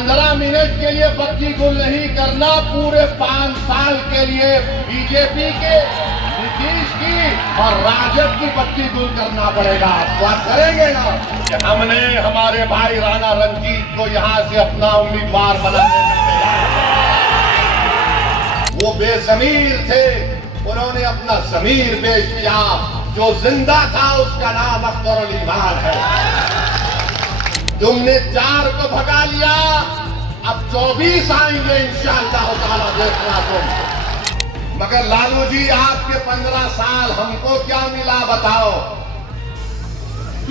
15 minute के लिए बत्ती गुल नहीं करना, पूरे 5 साल के लिए बीजेपी के, नीतीश की और राजद की बत्ती गुल करना पड़ेगा। आप बात करेंगे ना कि हमने हमारे भाई राणा रंजीत को यहां से अपना उम्मीदवार बनाने में वो बेजमीर थे, उन्होंने अपना जमीर बेच दिया। जो जिंदा था उसका नाम अख्तर ईमान है। तुमने 4 को भगा लिया, अब 24 आएंगे इंशाअल्लाह ताला, देखना तुम। मगर लालू जी, आपके 15 साल हमको क्या मिला बताओ?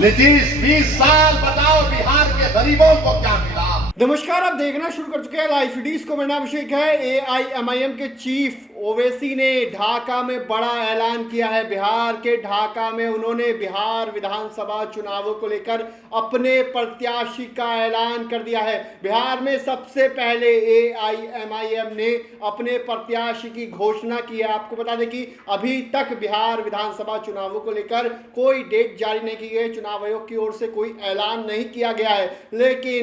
नीतीश 20 साल, बताओ बिहार के गरीबों को क्या मिला? नमस्कार, आप देखना शुरू कर चुके हैं लाइव फीडीज को। मेरा नाम अभिषेक है। AIMIM के चीफ ओवैसी ने ढाका में बड़ा ऐलान किया है। बिहार के ढाका में उन्होंने बिहार विधानसभा चुनावों को लेकर अपने प्रत्याशी का ऐलान कर दिया है। बिहार में सबसे पहले AIMIM ने अपने प्रत्याशी की घोषणा की है। आपको बता दें कि अभी तक बिहार विधानसभा चुनावों को लेकर कोई डेट जारी नहीं की गई, चुनाव आयोग की ओर से कोई ऐलान नहीं किया गया है। लेकिन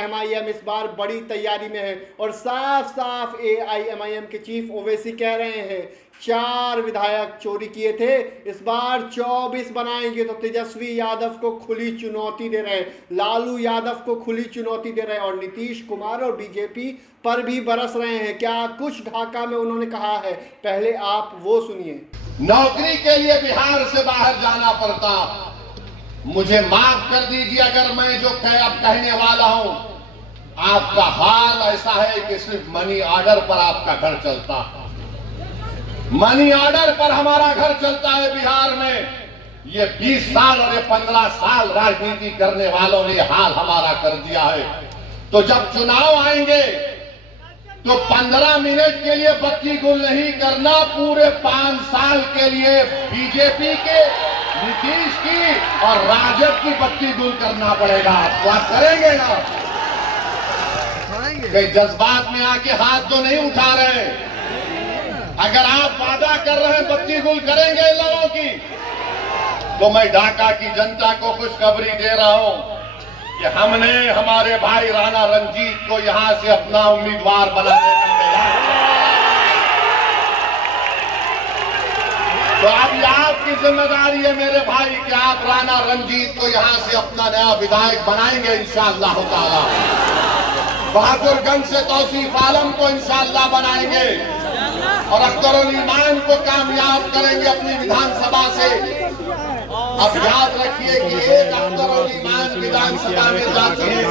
AIMIM इस बार बड़ी तैयारी में है और साफ साफ AIMIM के चीफ ओवैसी कह रहे हैं 4 विधायक चोरी किए थे, इस बार 24 बनाएंगे। तो तेजस्वी यादव को खुली चुनौती दे रहे हैं, लालू यादव को खुली चुनौती दे रहे हैं और नीतीश कुमार और बीजेपी पर भी बरस रहे हैं। क्या कुछ ढाका में उन्होंने कहा है, पहले आप वो सुनिए। नौकरी के लिए बिहार से बाहर जाना पड़ता, मुझे माफ कर दीजिए अगर मैं जो अब कहने वाला हूं। आपका हाल ऐसा है कि सिर्फ मनी ऑर्डर पर आपका घर चलता, मनी ऑर्डर पर हमारा घर चलता है बिहार में। ये 20 साल और ये 15 साल राजनीति करने वालों ने हाल हमारा कर दिया है। तो जब चुनाव आएंगे तो 15 मिनट के लिए बत्ती गुल नहीं करना, पूरे 5 साल के लिए बीजेपी के, नीतीश की और राजद की बत्ती गुल करना पड़ेगा। आप बात करेंगे ना? कई जज्बात में आके हाथ तो नहीं उठा रहे। अगर आप वादा कर रहे हैं बत्ती गुल करेंगे लोगों की, तो मैं ढाका की जनता को खुशखबरी दे रहा हूं कि हमने हमारे भाई राणा रंजीत को यहां से अपना उम्मीदवार बनाने का ऐलान किया। तो अब आपकी जिम्मेदारी है मेरे भाई कि आप राणा रंजीत को यहां से अपना नया विधायक बनाएंगे इंशाअल्लाह ताला। बहादुरगंज से तौसीफ आलम को इंशाअल्लाह बनाएंगे और अख्तर ईमान को कामयाब करेंगे अपनी विधानसभा से। अब याद रखिए कि एक अख्तर ईमान विधानसभा में जाते हैं,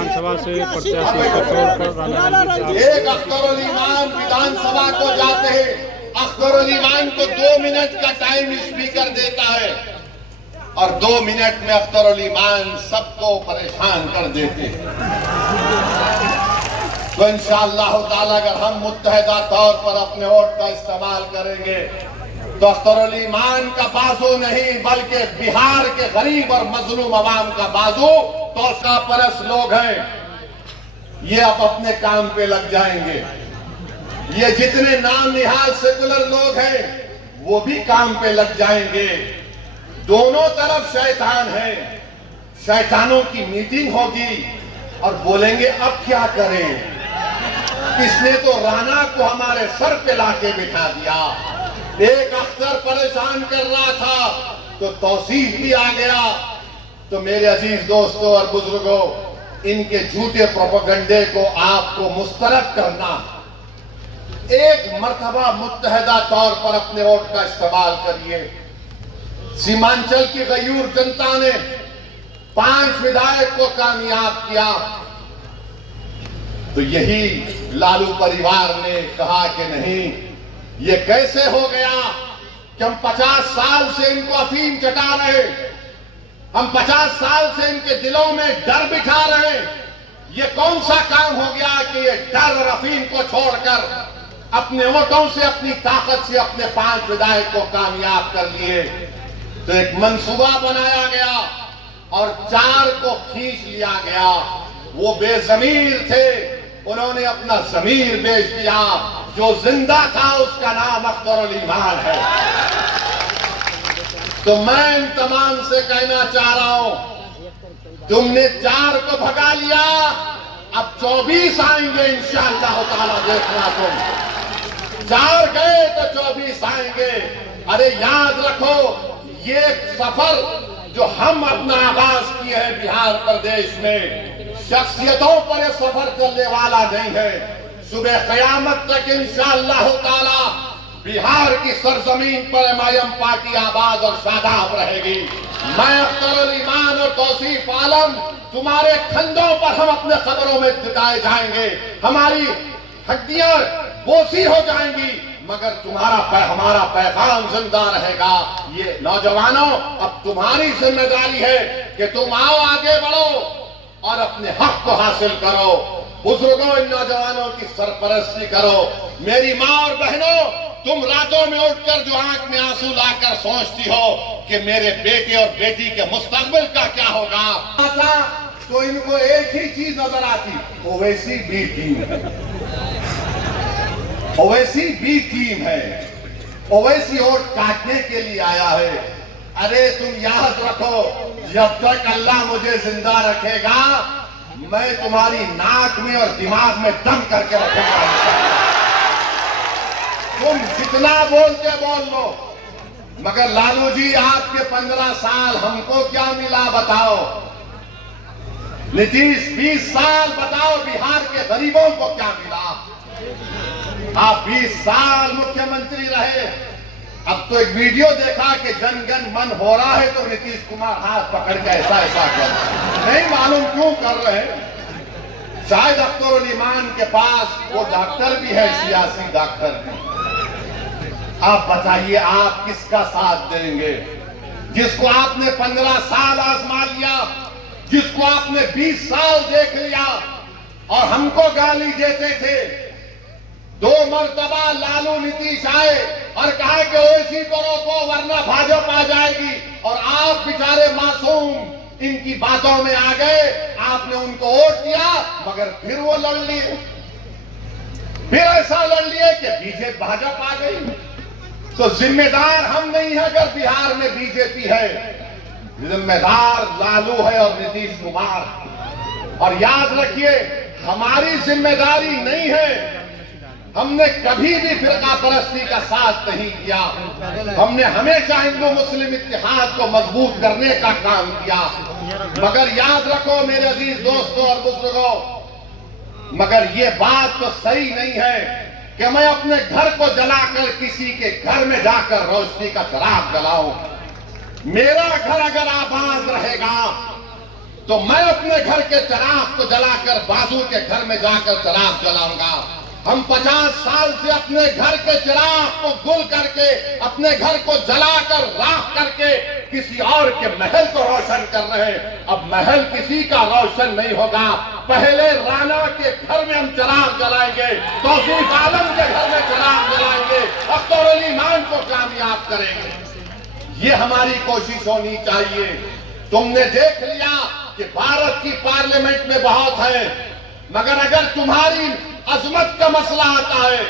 एक अख्तर ईमान विधानसभा को जाते हैं। अख्तर ईमान को 2 मिनट का टाइम स्पीकर देता है और 2 मिनट में अख्तर ईमान सबको परेशान कर देते हैं। तो इंशाअल्लाह ताला अगर हम मुत्तहिदा तौर पर अपने वोट का इस्तेमाल करेंगे तो अख्तर ईमान का बाजू नहीं बल्कि बिहार के गरीब और मजलूम अवाम का बाजू, तो उसका परस लोग हैं, ये अब अपने काम पे लग जाएंगे। ये जितने नाम निहाल सेकुलर लोग हैं वो भी काम पे लग जाएंगे। दोनों तरफ शैतान है, शैतानों की मीटिंग होगी और बोलेंगे अब क्या करें, इसने तो राणा को हमारे सर पे लाके बिठा दिया। एक अख्तर परेशान कर रहा था तो तौसीफ भी आ गया। तो मेरे अजीज दोस्तों और बुजुर्गों, इनके झूठे प्रोपेगेंडे को आपको मुस्तरद करना, एक मर्तबा मुत्तहिदा तौर पर अपने वोट का इस्तेमाल करिए। सीमांचल की गयूर जनता ने 5 विधायक को कामयाब किया, तो यही लालू परिवार ने कहा कि नहीं, ये कैसे हो गया कि हम 50 साल से इनको अफीम चटा रहे, हम 50 साल से इनके दिलों में डर बिठा रहे। ये कौन सा काम हो गया कि ये डर और अफीम को छोड़कर अपने वोटों से, अपनी ताकत से अपने 5 विधायक को कामयाब कर लिए। तो एक मंसूबा बनाया गया और 4 को खींच लिया गया। वो बेजमीर थे, उन्होंने अपना जमीर बेच दिया। जो जिंदा था उसका नाम अख्तर ईमान है। तो मैं इन तमाम से कहना चाह रहा हूं, तुमने 4 को भगा लिया, अब 24 आएंगे इंशाअल्लाह ताला, देखना तुम। 4 गए तो 24 आएंगे। अरे याद रखो, ये सफर जो हम अपना आगाज किए हैं बिहार प्रदेश में, शख्सियतों पर यह सफर चलने वाला नहीं है। सुबह कयामत तक इंशाअल्लाह ताला बिहार की सरजमीन पर एमआईएम पार्टी आबाद और शादाब रहेगी। मैं अख्तर ईमान और तौसीफ आलम, तुम्हारे कंधों पर हम अपने कब्रों में जुटाए जाएंगे, हमारी हड्डियां बोसी हो जाएंगी, मगर हमारा पैगाम जिंदा रहेगा। ये नौजवानों, अब तुम्हारी जिम्मेदारी है कि तुम आओ, आगे बढ़ो और अपने हक को हासिल करो। बुजुर्गों, इन नौजवानों की सरपरस्ती करो। मेरी माँ और बहनों, तुम रातों में उठकर जो आंख में आंसू लाकर सोचती हो कि मेरे बेटे और बेटी के मुस्तकबिल का क्या होगा, तो इनको एक ही चीज नजर आती, ओवैसी बी टीम है, ओवैसी बी टीम है, ओवैसी वोट काटने के लिए आया है। अरे तुम याद रखो, जब तक अल्लाह मुझे जिंदा रखेगा, मैं तुम्हारी नाक में और दिमाग में दम करके रखूंगा। तुम जितना बोलते बोल लो, मगर लालू जी आपके 15 साल हमको क्या मिला बताओ? नीतीश 20 साल बताओ बिहार के गरीबों को क्या मिला? आप 20 साल मुख्यमंत्री रहे। अब तो एक वीडियो देखा कि जन गण मन हो रहा है तो नीतीश कुमार हाथ पकड़ के ऐसा ऐसा कर, नहीं मालूम क्यों कर रहे हैं। शायद अख्तर ईमान के पास वो डॉक्टर भी है, सियासी डॉक्टर भी। आप बताइए, आप किसका साथ देंगे? जिसको आपने 15 साल आजमा लिया, जिसको आपने 20 साल देख लिया और हमको गाली देते थे। 2 मरतबा लालू नीतीश आए और कहा कि ओवैसी को रोको वरना भाजपा आ जाएगी, और आप बेचारे मासूम इनकी बातों में आ गए। आपने उनको वोट दिया, मगर फिर वो लड़ लिए, फिर ऐसा लड़ लिए कि बीजेपी भाजपा आ गई। तो जिम्मेदार हम नहीं है अगर बिहार में बीजेपी है, जिम्मेदार लालू है और नीतीश कुमार। और याद रखिए, हमारी जिम्मेदारी नहीं है, हमने कभी भी फिरका परस्ती का साथ नहीं किया। हमने हमेशा हिंदू मुस्लिम इत्तेहाद को मजबूत करने का काम किया। मगर याद रखो मेरे अजीज दोस्तों और बुजुर्गों, मगर ये बात तो सही नहीं है कि मैं अपने घर को जलाकर किसी के घर में जाकर रोशनी का चिराग जलाऊं। मेरा घर अगर आबाद रहेगा तो मैं अपने घर के चिराग को जलाकर बाजू के घर में जाकर चिराग जलाऊंगा। हम 50 साल से अपने घर के चिराग को गुल करके, अपने घर को जलाकर राख करके किसी और के महल को रोशन कर रहे हैं। अब महल किसी का रोशन नहीं होगा। पहले राणा के घर में हम चिराग जलाएंगे, तौसीफ आलम के घर में चिराग जलाएंगे, अख्तर ईमान को कामयाब करेंगे। ये हमारी कोशिश होनी चाहिए। तुमने देख लिया कि भारत की पार्लियामेंट में बहुत है, मगर अगर तुम्हारी अजमत का मसला आता है,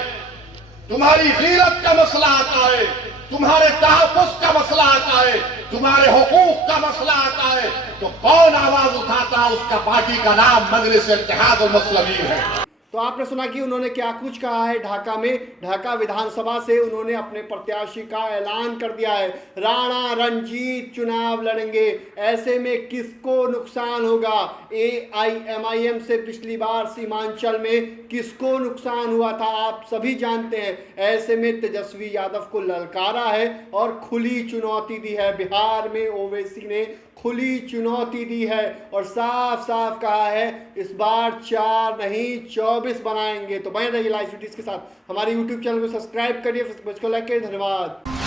तुम्हारी गीरत का मसला आता है, तुम्हारे तहफ़्फ़ुज़ का मसला आता है, तुम्हारे हुकूक का मसला आता है, तो कौन आवाज उठाता है? उसका पार्टी का नाम मजलिस इत्तेहादुल मुस्लिमीन है। तो आपने सुना कि उन्होंने क्या कुछ कहा है ढाका में। ढाका विधानसभा से उन्होंने अपने प्रत्याशी का ऐलान कर दिया है। राणा रंजीत चुनाव लड़ेंगे। ऐसे में किसको नुकसान होगा? AIMIM से पिछली बार सीमांचल में किसको नुकसान हुआ था आप सभी जानते हैं। ऐसे में तेजस्वी यादव को ललकारा है और खुली चुनौती दी है। बिहार में ओवैसी ने खुली चुनौती दी है और साफ साफ कहा है इस बार 4 नहीं 24 बनाएंगे। तो बने रहिए लाइव वीडियोस के साथ। हमारे YouTube चैनल को सब्सक्राइब करिए, फेसबुक को लाइक करिए। धन्यवाद।